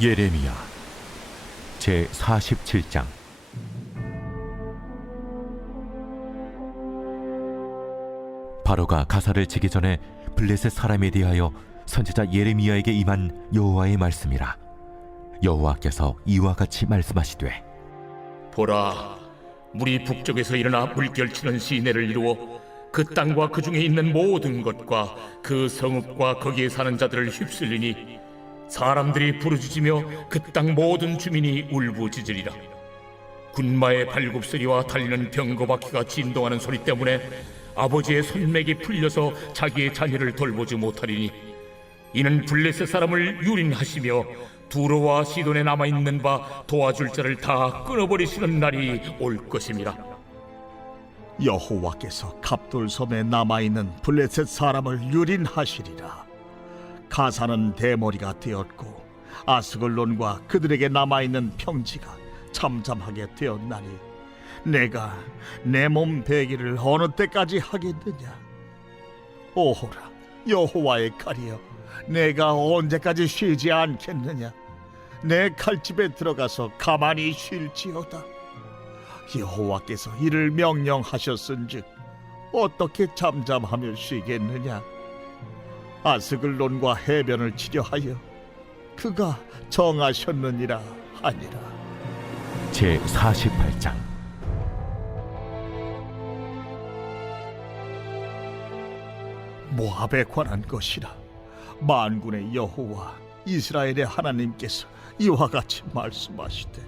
예레미야 제 47장. 바로가 가사를 치기 전에 블레셋 사람에 대하여 선지자 예레미야에게 임한 여호와의 말씀이라. 여호와께서 이와 같이 말씀하시되, 보라, 물이 북쪽에서 일어나 물결치는 시내를 이루어 그 땅과 그 중에 있는 모든 것과 그 성읍과 거기에 사는 자들을 휩쓸리니 사람들이 부르짖으며 그 땅 모든 주민이 울부짖으리라. 군마의 발굽소리와 달리는 병거바퀴가 진동하는 소리 때문에 아버지의 손맥이 풀려서 자기의 자녀를 돌보지 못하리니 이는 블레셋 사람을 유린하시며 두로와 시돈에 남아있는 바 도와줄 자를 다 끊어버리시는 날이 올 것임이라. 여호와께서 갑돌섬에 남아있는 블레셋 사람을 유린하시리라. 가사는 대머리가 되었고 아스글론과 그들에게 남아있는 평지가 잠잠하게 되었나니 내가 내 몸 베기를 어느 때까지 하겠느냐. 오호라, 여호와의 칼이여, 내가 언제까지 쉬지 않겠느냐. 내 칼집에 들어가서 가만히 쉴지어다. 여호와께서 이를 명령하셨은즉 어떻게 잠잠하며 쉬겠느냐. 아스글론과 해변을 치려하여 그가 정하셨느니라 하니라. 제 48장. 모압에 관한 것이라. 만군의 여호와 이스라엘의 하나님께서 이와 같이 말씀하시되,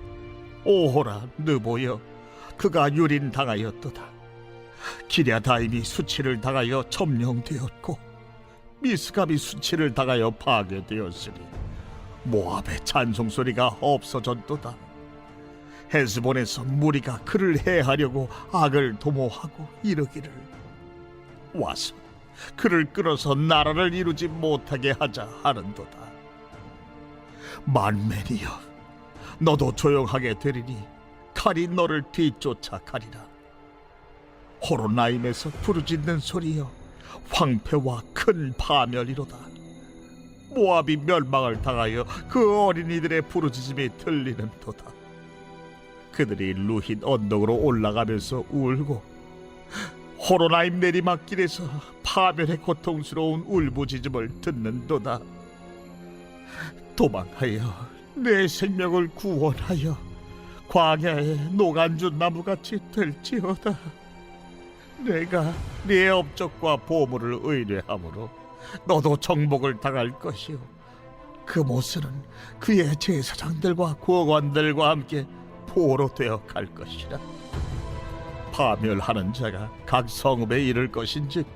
오호라 느보여, 그가 유린당하였도다. 기랴다임이 수치를 당하여 점령되었고 미스갑이 수치를 당하여 파괴되었으니 모압의 찬송소리가 없어졌도다. 헤스본에서 무리가 그를 해하려고 악을 도모하고 이르기를, 와서 그를 끌어서 나라를 이루지 못하게 하자 하는도다. 만맨이여, 너도 조용하게 되리니 칼이 너를 뒤쫓아 가리라. 호로나임에서 부르짖는 소리여, 황폐와 큰 파멸이로다. 모압이 멸망을 당하여 그 어린이들의 부르짖음이 들리는도다. 그들이 루힌 언덕으로 올라가면서 울고 호로나임 내리막길에서 파멸의 고통스러운 울부짖음을 듣는도다. 도망하여 내 생명을 구원하여 광야의 노간주 나무같이 될지어다. 내가 네 업적과 보물을 의뢰하므로 너도 정복을 당할 것이요, 그 모습은 그의 제사장들과 구원관들과 함께 포로 되어 갈 것이라. 파멸하는 자가 각 성읍에 이를 것인즉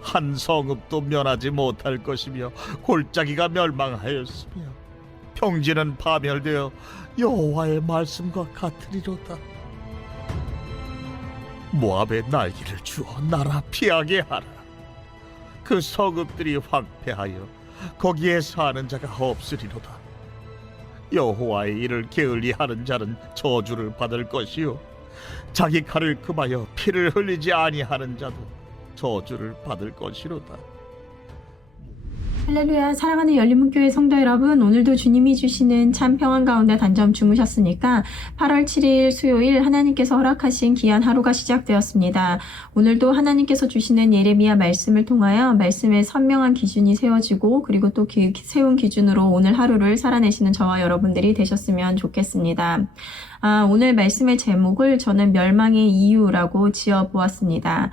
한 성읍도 면하지 못할 것이며 골짜기가 멸망하였으며 평지는 파멸되어 여호와의 말씀과 같으리로다. 모압의 날개를 주어 나라 피하게 하라. 그 성읍들이 황폐하여 거기에 사는 자가 없으리로다. 여호와의 일을 게을리하는 자는 저주를 받을 것이요, 자기 칼을 금하여 피를 흘리지 아니하는 자도 저주를 받을 것이로다. 할렐루야. 사랑하는 열린문교회 성도 여러분, 오늘도 주님이 주시는 참 평안 가운데 단점 주무셨습니까? 8월 7일 수요일 하나님께서 허락하신 귀한 하루가 시작되었습니다. 오늘도 하나님께서 주시는 예레미야 말씀을 통하여 말씀의 선명한 기준이 세워지고, 그리고 또 세운 기준으로 오늘 하루를 살아내시는 저와 여러분들이 되셨으면 좋겠습니다. 오늘 말씀의 제목을 저는 멸망의 이유라고 지어보았습니다.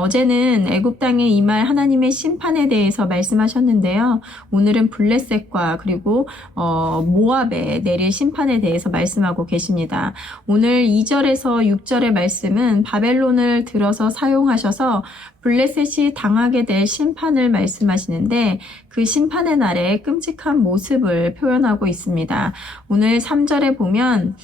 어제는 애굽 땅에 임할 하나님의 심판에 대해서 말씀하셨는데요. 오늘은 블레셋과 그리고 모압에 내릴 심판에 대해서 말씀하고 계십니다. 오늘 2절에서 6절의 말씀은 바벨론을 들어서 사용하셔서 블레셋이 당하게 될 심판을 말씀하시는데, 그 심판의 날의 끔찍한 모습을 표현하고 있습니다. 오늘 3절에 보면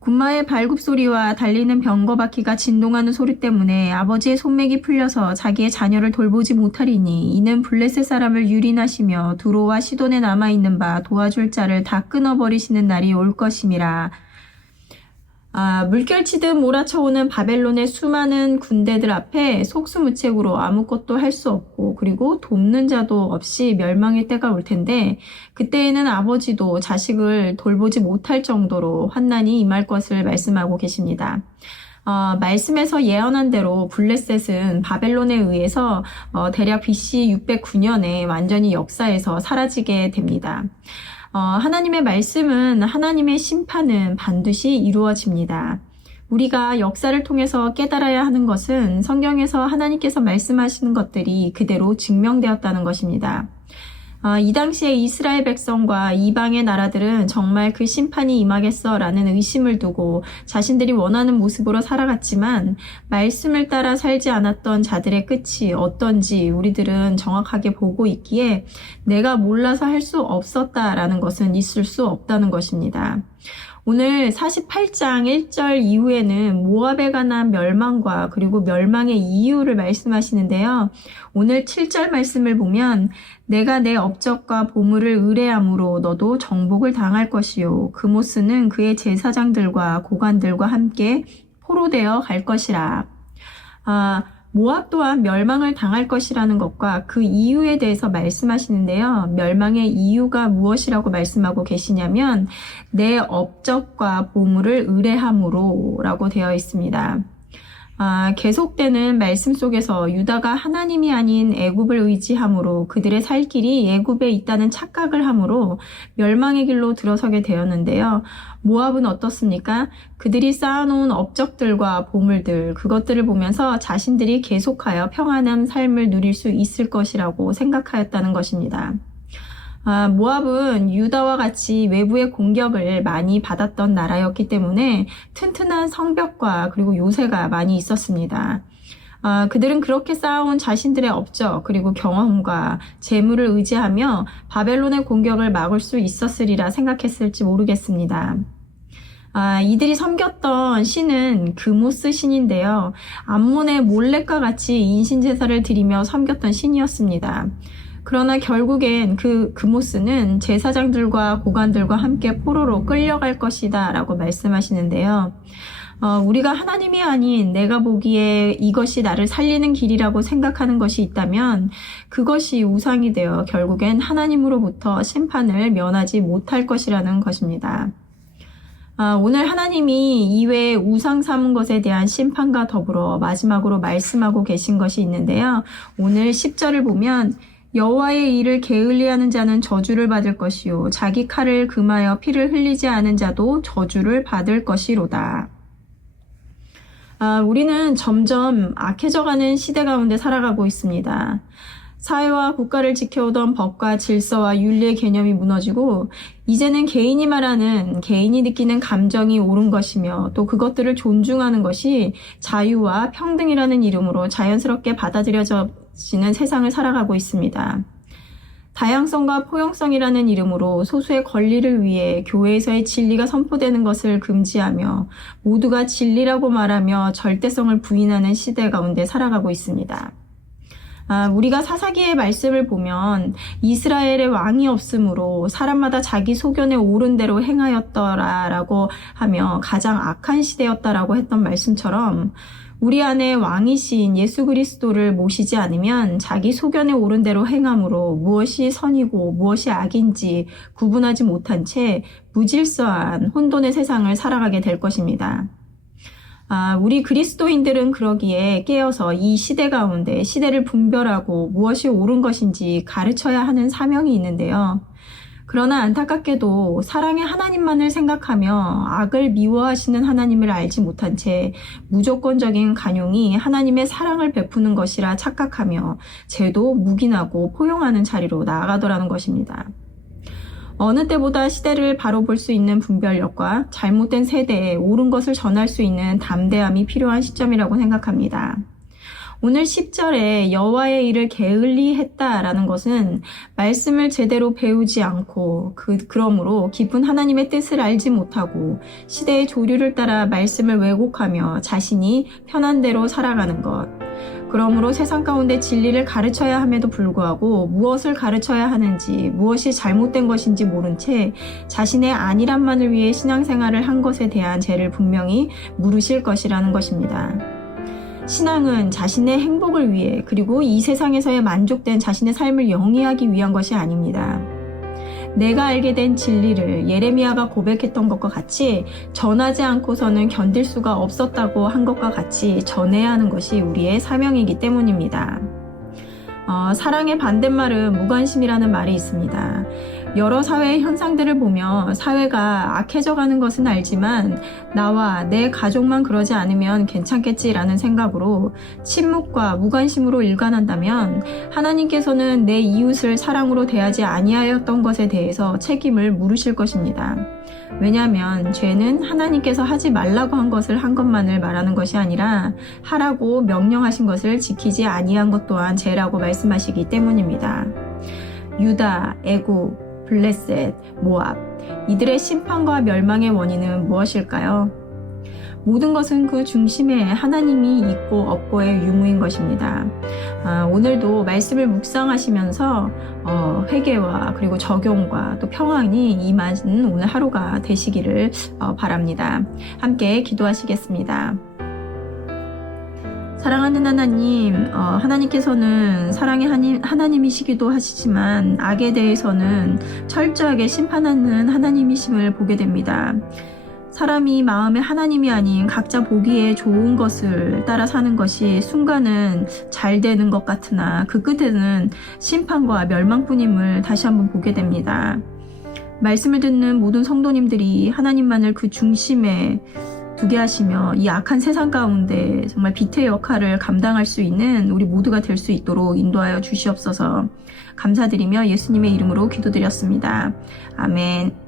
군마의 발굽소리와 달리는 병거바퀴가 진동하는 소리 때문에 아버지의 손맥이 풀려서 자기의 자녀를 돌보지 못하리니 이는 블레셋 사람을 유린하시며 두로와 시돈에 남아있는 바 도와줄 자를 다 끊어버리시는 날이 올 것임이라. 물결치듯 몰아쳐오는 바벨론의 수많은 군대들 앞에 속수무책으로 아무것도 할 수 없고 그리고 돕는 자도 없이 멸망의 때가 올 텐데 그때에는 아버지도 자식을 돌보지 못할 정도로 환난이 임할 것을 말씀하고 계십니다. 말씀에서 예언한 대로 블레셋은 바벨론에 의해서 대략 BC 609년에 완전히 역사에서 사라지게 됩니다. 하나님의 말씀은 하나님의 심판은 반드시 이루어집니다. 우리가 역사를 통해서 깨달아야 하는 것은 성경에서 하나님께서 말씀하시는 것들이 그대로 증명되었다는 것입니다. 이 당시에 이스라엘 백성과 이방의 나라들은 정말 그 심판이 임하겠어라는 의심을 두고 자신들이 원하는 모습으로 살아갔지만 말씀을 따라 살지 않았던 자들의 끝이 어떤지 우리들은 정확하게 보고 있기에 내가 몰라서 할 수 없었다라는 것은 있을 수 없다는 것입니다. 오늘 48장 1절 이후에는 모압에 관한 멸망과 그리고 멸망의 이유를 말씀하시는데요. 오늘 7절 말씀을 보면 내가 내 업적과 보물을 의뢰함으로 너도 정복을 당할 것이요 그모스는 그의 제사장들과 고관들과 함께 포로되어 갈 것이라. 모압 또한 멸망을 당할 것이라는 것과 그 이유에 대해서 말씀하시는데요. 멸망의 이유가 무엇이라고 말씀하고 계시냐면 내 업적과 보물을 의뢰함으로 라고 되어 있습니다. 계속되는 말씀 속에서 유다가 하나님이 아닌 애굽을 의지함으로 그들의 살 길이 애굽에 있다는 착각을 함으로 멸망의 길로 들어서게 되었는데요. 모압은 어떻습니까? 그들이 쌓아놓은 업적들과 보물들, 그것들을 보면서 자신들이 계속하여 평안한 삶을 누릴 수 있을 것이라고 생각하였다는 것입니다. 모압은 유다와 같이 외부의 공격을 많이 받았던 나라였기 때문에 튼튼한 성벽과 그리고 요새가 많이 있었습니다. 그들은 그렇게 쌓아온 자신들의 업적 그리고 경험과 재물을 의지하며 바벨론의 공격을 막을 수 있었으리라 생각했을지 모르겠습니다. 이들이 섬겼던 신은 그모스 신인데요. 암몬의 몰렉과 같이 인신제사를 드리며 섬겼던 신이었습니다. 그러나 결국엔 그 그모스는 제사장들과 고관들과 함께 포로로 끌려갈 것이다 라고 말씀하시는데요. 우리가 하나님이 아닌 내가 보기에 이것이 나를 살리는 길이라고 생각하는 것이 있다면 그것이 우상이 되어 결국엔 하나님으로부터 심판을 면하지 못할 것이라는 것입니다. 오늘 하나님이 이외에 우상 삼은 것에 대한 심판과 더불어 마지막으로 말씀하고 계신 것이 있는데요. 오늘 10절을 보면 여호와의 일을 게을리하는 자는 저주를 받을 것이요 자기 칼을 금하여 피를 흘리지 않은 자도 저주를 받을 것이로다. 우리는 점점 악해져가는 시대 가운데 살아가고 있습니다. 사회와 국가를 지켜오던 법과 질서와 윤리의 개념이 무너지고 이제는 개인이 말하는 개인이 느끼는 감정이 옳은 것이며 또 그것들을 존중하는 것이 자유와 평등이라는 이름으로 자연스럽게 받아들여지는 세상을 살아가고 있습니다. 다양성과 포용성이라는 이름으로 소수의 권리를 위해 교회에서의 진리가 선포되는 것을 금지하며 모두가 진리라고 말하며 절대성을 부인하는 시대 가운데 살아가고 있습니다. 우리가 사사기의 말씀을 보면 이스라엘의 왕이 없으므로 사람마다 자기 소견에 옳은 대로 행하였더라라고 하며 가장 악한 시대였다라고 했던 말씀처럼 우리 안에 왕이신 예수 그리스도를 모시지 않으면 자기 소견에 옳은 대로 행함으로 무엇이 선이고 무엇이 악인지 구분하지 못한 채 무질서한 혼돈의 세상을 살아가게 될 것입니다. 우리 그리스도인들은 그러기에 깨어서 이 시대 가운데 시대를 분별하고 무엇이 옳은 것인지 가르쳐야 하는 사명이 있는데요. 그러나 안타깝게도 사랑의 하나님만을 생각하며 악을 미워하시는 하나님을 알지 못한 채 무조건적인 간용이 하나님의 사랑을 베푸는 것이라 착각하며 죄도 묵인하고 포용하는 자리로 나아가더라는 것입니다. 어느 때보다 시대를 바로 볼 수 있는 분별력과 잘못된 세대에 옳은 것을 전할 수 있는 담대함이 필요한 시점이라고 생각합니다. 오늘 10절에 여호와의 일을 게을리 했다라는 것은 말씀을 제대로 배우지 않고 그러므로 깊은 하나님의 뜻을 알지 못하고 시대의 조류를 따라 말씀을 왜곡하며 자신이 편한 대로 살아가는 것, 그러므로 세상 가운데 진리를 가르쳐야 함에도 불구하고 무엇을 가르쳐야 하는지, 무엇이 잘못된 것인지 모른 채 자신의 안일함만을 위해 신앙생활을 한 것에 대한 죄를 분명히 물으실 것이라는 것입니다. 신앙은 자신의 행복을 위해, 그리고 이 세상에서의 만족된 자신의 삶을 영위하기 위한 것이 아닙니다. 내가 알게 된 진리를 예레미야가 고백했던 것과 같이 전하지 않고서는 견딜 수가 없었다고 한 것과 같이 전해야 하는 것이 우리의 사명이기 때문입니다. 사랑의 반대말은 무관심이라는 말이 있습니다. 여러 사회의 현상들을 보며 사회가 악해져가는 것은 알지만 나와 내 가족만 그러지 않으면 괜찮겠지라는 생각으로 침묵과 무관심으로 일관한다면 하나님께서는 내 이웃을 사랑으로 대하지 아니하였던 것에 대해서 책임을 물으실 것입니다. 왜냐하면 죄는 하나님께서 하지 말라고 한 것을 한 것만을 말하는 것이 아니라 하라고 명령하신 것을 지키지 아니한 것 또한 죄라고 말씀하시기 때문입니다. 유다, 애굽, 블레셋, 모압, 이들의 심판과 멸망의 원인은 무엇일까요? 모든 것은 그 중심에 하나님이 있고 없고의 유무인 것입니다. 오늘도 말씀을 묵상하시면서 회개와 그리고 적용과 또 평안이 임하는 오늘 하루가 되시기를 바랍니다. 함께 기도하시겠습니다. 사랑하는 하나님, 하나님께서는 사랑의 하나님이시기도 하시지만 악에 대해서는 철저하게 심판하는 하나님이심을 보게 됩니다. 사람이 마음에 하나님이 아닌 각자 보기에 좋은 것을 따라 사는 것이 순간은 잘 되는 것 같으나 그 끝에는 심판과 멸망뿐임을 다시 한번 보게 됩니다. 말씀을 듣는 모든 성도님들이 하나님만을 그 중심에 두게 하시며 이 악한 세상 가운데 정말 빛의 역할을 감당할 수 있는 우리 모두가 될 수 있도록 인도하여 주시옵소서. 감사드리며 예수님의 이름으로 기도드렸습니다. 아멘.